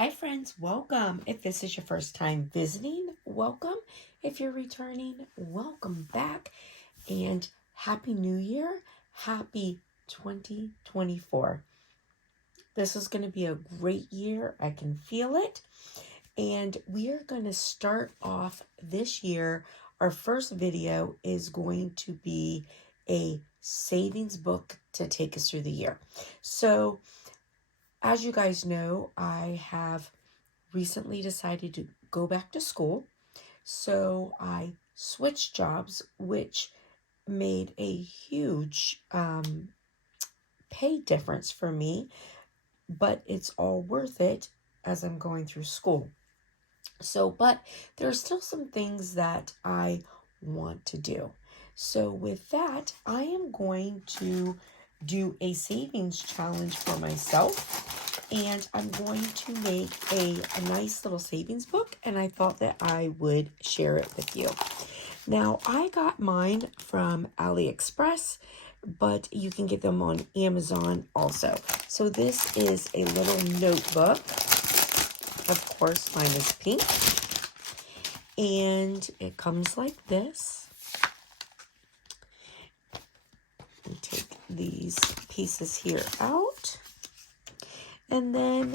Hi friends, welcome. If this is your first time visiting, welcome. If you're returning, welcome back. And Happy New Year. Happy 2024. This is going to be a great year. I can feel it. And we are going to start off this year. Our first video is going to be a savings book to take us through the year. So, as you guys know, I have recently decided to go back to school. So I switched jobs, which made a huge pay difference for me, but it's all worth it as I'm going through school. So, but there are still some things that I want to do. So with that, I am going to do a savings challenge for myself, and I'm going to make a nice little savings book, and I thought that I would share it with you. Now, I got mine from AliExpress, but you can get them on Amazon also. So this is a little notebook. Of course, mine is pink, and it comes like this. And take these pieces here out, and then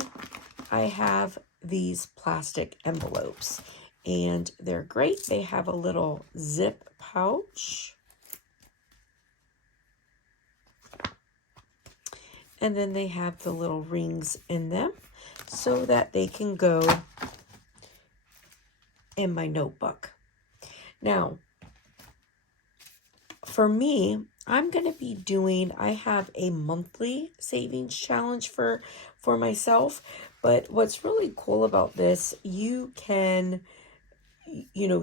I have these plastic envelopes, and they're great. They have a little zip pouch, and then they have the little rings in them so that they can go in my notebook. Now, for me, I'm going to be doing, I have a monthly savings challenge for myself, but what's really cool about this, you can,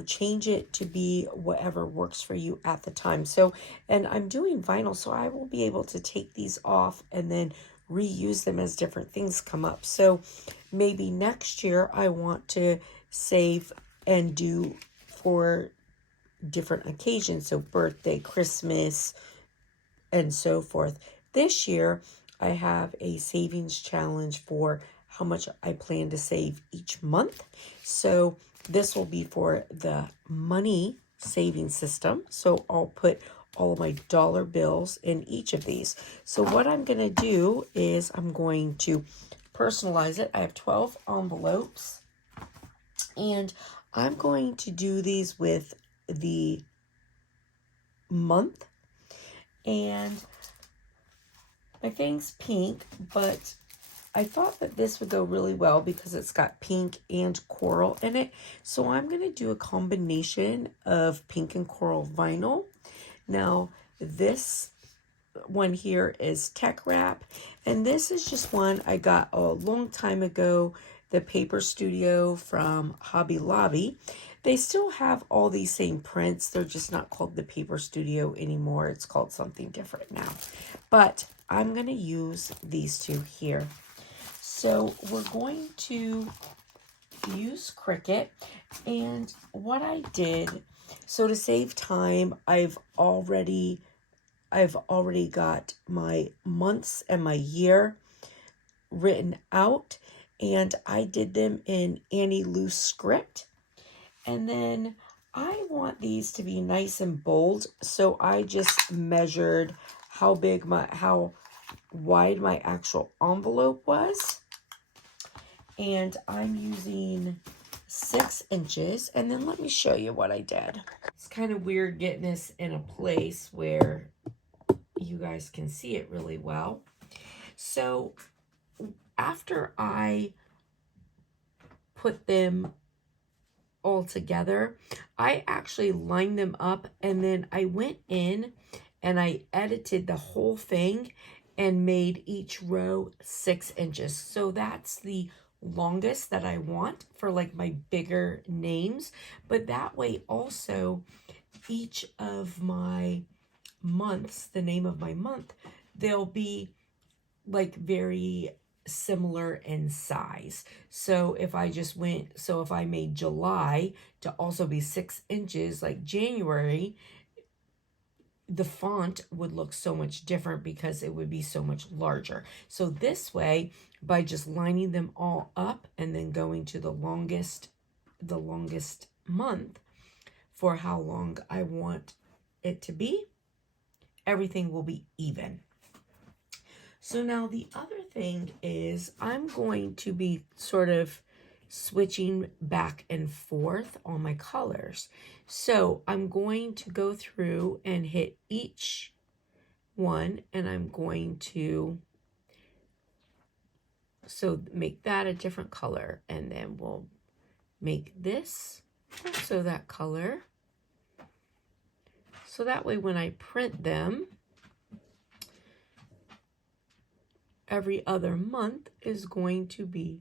change it to be whatever works for you at the time. So, and I'm doing vinyl, so I will be able to take these off and then reuse them as different things come up. So maybe next year I want to save and do for different occasions, so birthday, Christmas, and so forth. This year, I have a savings challenge for how much I plan to save each month. So this will be for the money saving system. So I'll put all of my dollar bills in each of these. So what I'm going to do is I'm going to personalize it. I have 12 envelopes, and I'm going to do these with the month, and my thing's pink, but I thought that this would go really well because it's got pink and coral in it. So I'm going to do a combination of pink and coral vinyl. Now, this one here is Tech Wrap, and this is just one I got a long time ago, the Paper Studio from Hobby Lobby. They still have all these same prints. They're just not called the Paper Studio anymore. It's called something different now. But I'm going to use these two here. So we're going to use Cricut. And what I did, so to save time, I've already got my months and my year written out, and I did them in Annie Lou script. And then I want these to be nice and bold, so I just measured how wide my actual envelope was, and I'm using 6 inches. And then let me show you what I did. It's kind of weird getting this in a place where you guys can see it really well. So after I put them all together, I actually lined them up, and then I went in and I edited the whole thing and made each row 6 inches. So that's the longest that I want for like my bigger names. But that way also, each of my months, the name of my month, they'll be like very similar in size. So if I made July to also be 6 inches, like January, the font would look so much different because it would be so much larger. So this way, by just lining them all up and then going to the longest month for how long I want it to be, everything will be even. So now the other thing is I'm going to be sort of switching back and forth on my colors. So I'm going to go through and hit each one, and I'm going to make that a different color, and then we'll make this also that color. So that way when I print them, every other month is going to be,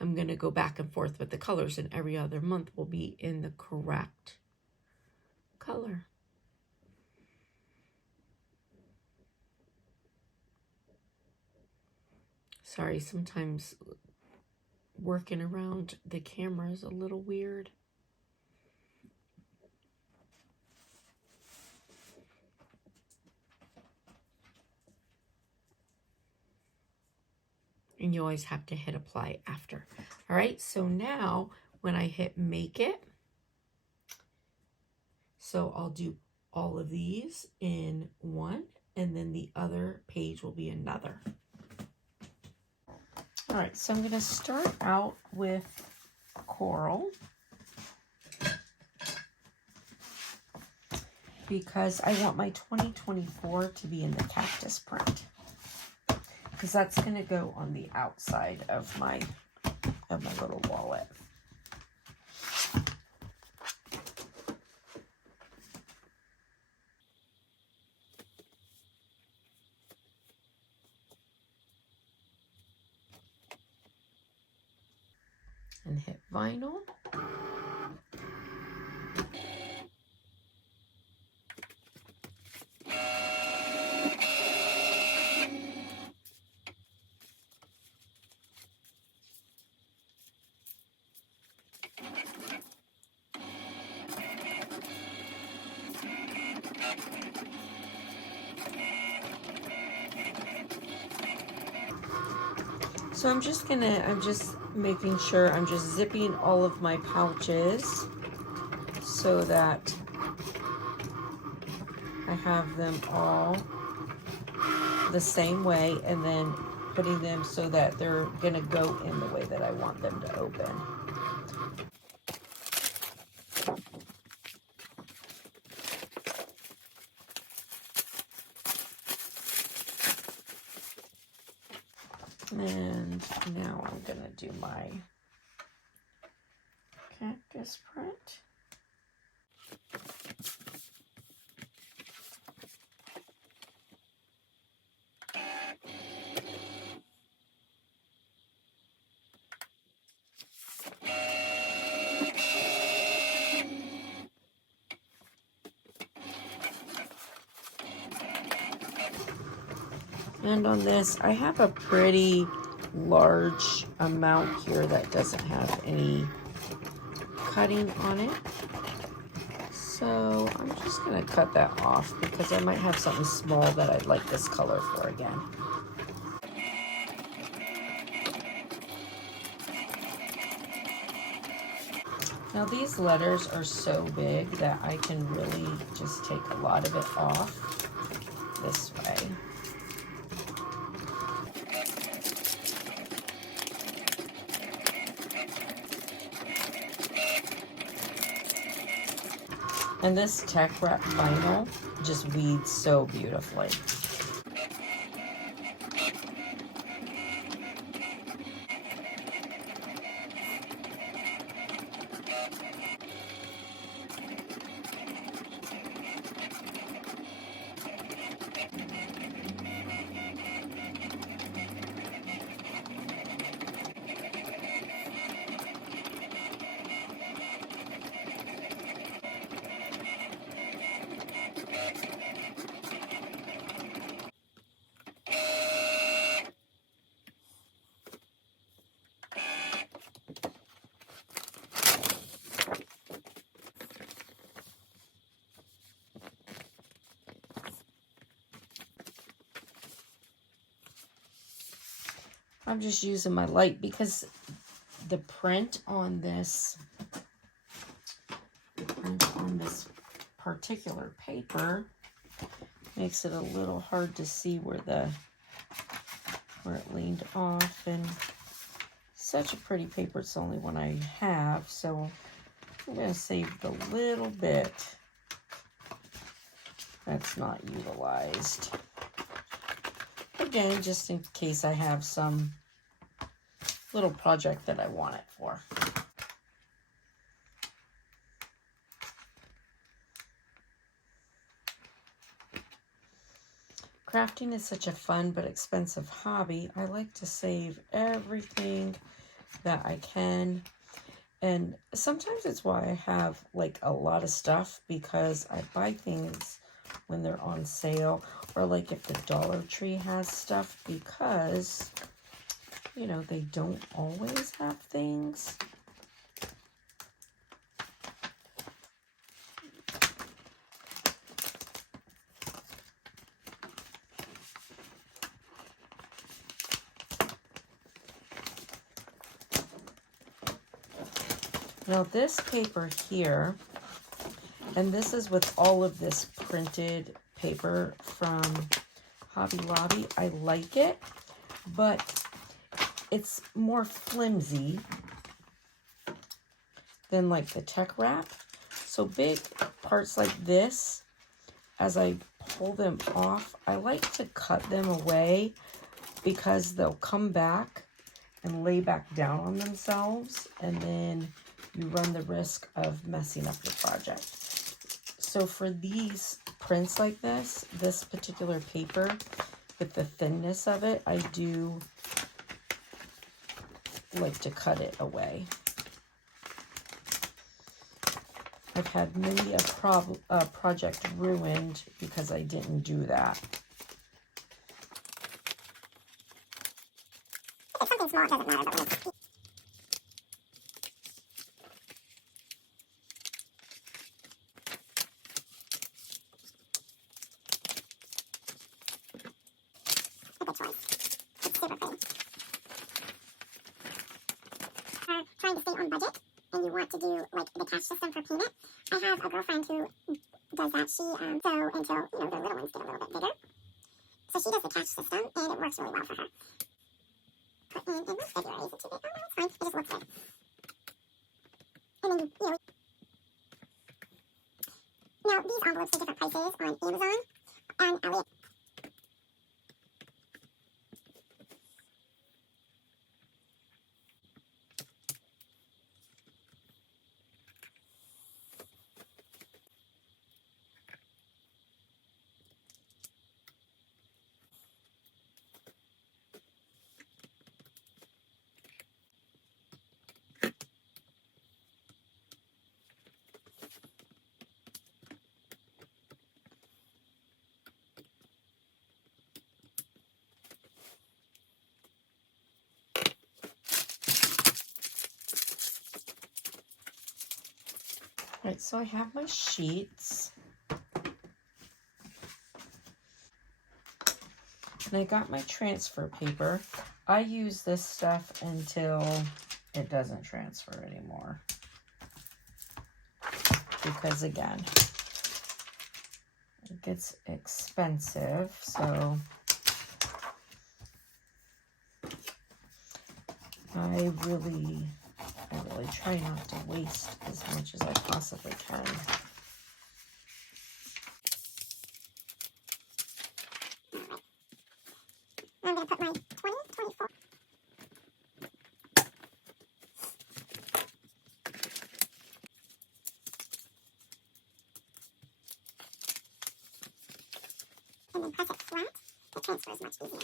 I'm going to go back and forth with the colors, and every other month will be in the correct color. Sorry, sometimes working around the camera is a little weird. And you always have to hit apply after. All right, so now when I hit make it, so I'll do all of these in one, and then the other page will be another. All right, so I'm gonna start out with coral because I want my 2024 to be in the cactus print, because that's going to go on the outside of my little wallet. And hit vinyl. So I'm just making sure I'm just zipping all of my pouches so that I have them all the same way, and then putting them so that they're gonna go in the way that I want them to open. And now I'm gonna do my cactus print. And on this, I have a pretty large amount here that doesn't have any cutting on it. So I'm just gonna cut that off because I might have something small that I'd like this color for again. Now these letters are so big that I can really just take a lot of it off this way. And this tech wrap vinyl just weeds so beautifully. I'm just using my light because the print on this particular paper makes it a little hard to see where it leaned off. And such a pretty paper. It's the only one I have, so I'm going to save the little bit that's not utilized. Again, just in case I have some little project that I want it for. Crafting is such a fun but expensive hobby. I like to save everything that I can. And sometimes it's why I have like a lot of stuff, because I buy things when they're on sale, or like if the Dollar Tree has stuff, because, you know, they don't always have things. Now this paper here, and this is with all of this printed paper from Hobby Lobby. I like it, but it's more flimsy than like the tech wrap. So big parts like this, as I pull them off, I like to cut them away because they'll come back and lay back down on themselves, and then you run the risk of messing up your project. So for these prints like this particular paper, with the thinness of it, I do like to cut it away. I've had many a project ruined because I didn't do that. If something small, it doesn't matter, but when it's... A good choice. It's super pretty. Trying to stay on budget, and you want to do like the cash system for payment. I have a girlfriend who does that. She so until, you know, the little ones get a little bit bigger, so she does the cash system, and it works really well for her. Put in, and not February, is it too big? Oh no, it's fine. It just looks good. And then you know. Now these envelopes are different prices on Amazon and AliExpress. Right, so I have my sheets. And I got my transfer paper. I use this stuff until it doesn't transfer anymore. Because again, it gets expensive, so I really try not to waste as much as I possibly can. I'm going to put my 20, 24. And then press it flat. The transfer is much easier.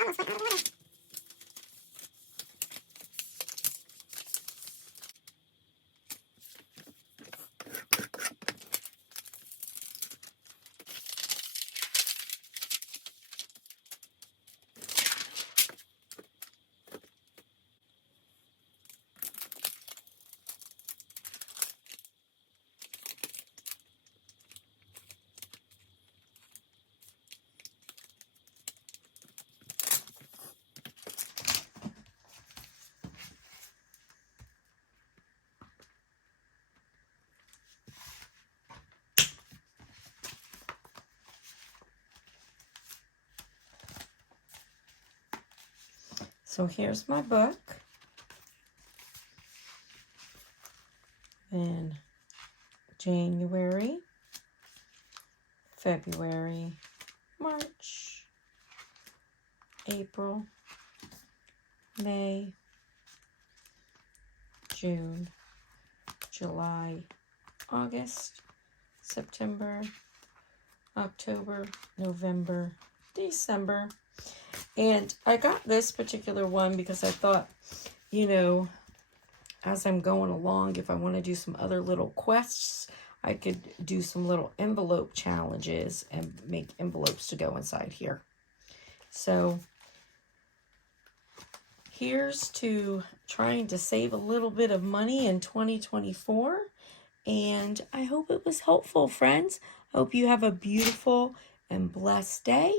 almost went out of order. So here's my book. In January, February, March, April, May, June, July, August, September, October, November, December. And I got this particular one because I thought, you know, as I'm going along, if I want to do some other little quests, I could do some little envelope challenges and make envelopes to go inside here. So here's to trying to save a little bit of money in 2024. And I hope it was helpful, friends. Hope you have a beautiful and blessed day.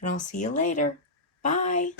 And I'll see you later. Bye.